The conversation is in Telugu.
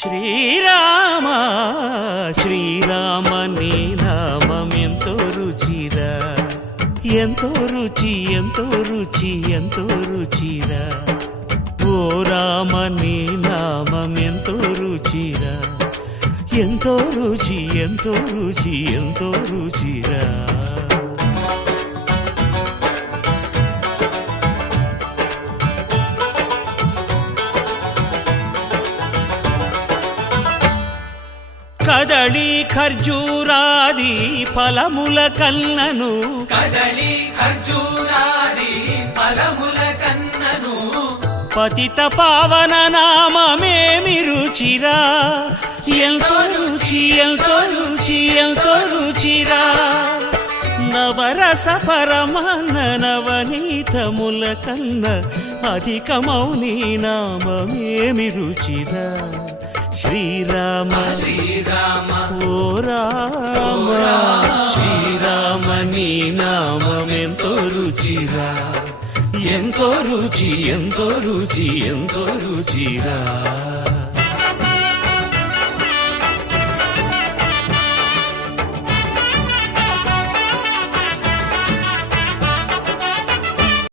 శ్రీరామ శ్రీరామ నీ నామం ఎంతో రుచిరా, ఎంతో రుచి ఎంతో రుచి ఎంతో రుచిరా. ఓ రామ నీ నామం ఎంతో రుచిరా, ఎంతో రుచి ఎంతో రుచి ఎంతో రుచిరా. కదళి ఖర్జూరాది ఫలముల కన్నను, కదళి ఖర్జూరాది ఫలముల కన్నను, పతిత పావన నామమేమి రుచిరా, ఎంతో రుచి ఎంతో రుచి ఎంతో రుచిరా. నవరస పరమాన్న నవనీతముల కన్న అధికమౌ నీ నామమేమి రుచిరా. శ్రీరామ శ్రీరామ ఓ రామ శ్రీరామ నీ నామం ఎంతో రుచిరా, ఎంతో రుచి ఎంతో రుచి ఎంతో రుచిరా.